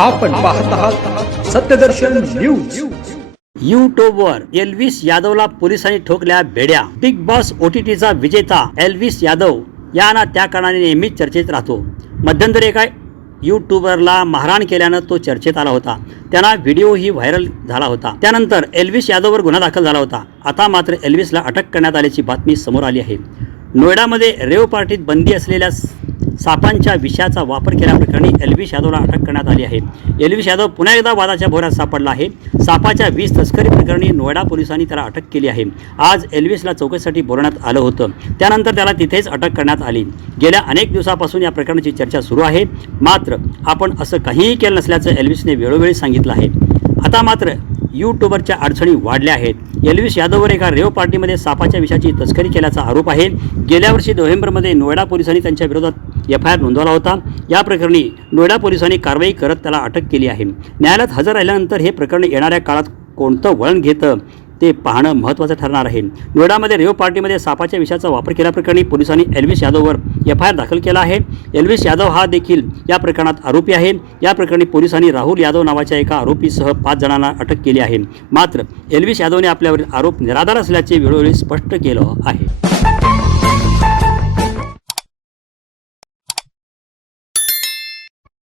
आपण पाहत आहात सत्यदर्शन न्यूज। यूट्यूबवर एल्विस यादवला पोलिसांनी ठोकल्या बेड्या। बिग बॉस OTTचा विजेता एल्विस यादव या ना त्या कारणाने नेहमीच चर्चेत राहतो। मध्यंतरी एका यूट्यूबरला मारहाण केल्यानं तो चर्चेत आला होता। त्यांना व्हिडिओही व्हायरल झाला होता। त्यानंतर एल्विस यादववर गुन्हा दाखल झाला होता। आता मात्र एल्विसला अटक करण्यात आल्याची बातमी समोर आली आहे। नोएडामध्ये रेव पार्टीत बंदी असलेल्या सापांच्या विषाचा वापर केल्याप्रकरणी एल्विस यादवला अटक करण्यात आली आहे। एल्विस यादव पुन्हा एकदा वादाच्या भोवऱ्यात सापडला आहे। सापाच्या विष तस्करी प्रकरणी नोएडा पोलिसांनी त्याला अटक केली आहे। आज एल्विसला चौकशीसाठी बोलवण्यात आलं होतं, त्यानंतर त्याला तिथेच अटक करण्यात आली। गेल्या अनेक दिवसापासून या प्रकरणाची चर्चा सुरू आहे, मात्र आपण असं काहीही केलं नसल्याचं एल्विसने वेळोवेळी सांगितलं आहे। आता मात्र यूट्यूबरच्या अडचणी वाढल्या आहेत। एल्विस यादववर एका रेव पार्टीमध्ये सापाच्या विषाची तस्करी केल्याचा आरोप आहे। गेल्या वर्षी नोव्हेंबरमध्ये नोएडा पोलिसांनी त्यांच्या विरोधात FIR नोंदवला होता। या प्रकरणी नोएडा पोलिसांनी कारवाई करत त्याला अटक केली आहे। न्यायालयात हजर राहिल्यानंतर हे प्रकरण येणाऱ्या काळात कोणतं वळण घेतं ते पाहणं महत्त्वाचं ठरणार आहे। नोएडामध्ये रेव पार्टीमध्ये सापाच्या विषाचा वापर केल्याप्रकरणी पोलिसांनी एल्विस यादववर FIR दाखल केला आहे। एल्विस यादव हा देखील या प्रकरणात आरोपी आहे। या प्रकरणी पोलिसांनी राहुल यादव नावाच्या एका आरोपीसह 5 जणांना अटक केली आहे। मात्र एल्विस यादवने आपल्यावरील आरोप निराधार असल्याचे वेळोवेळी स्पष्ट केलं आहे।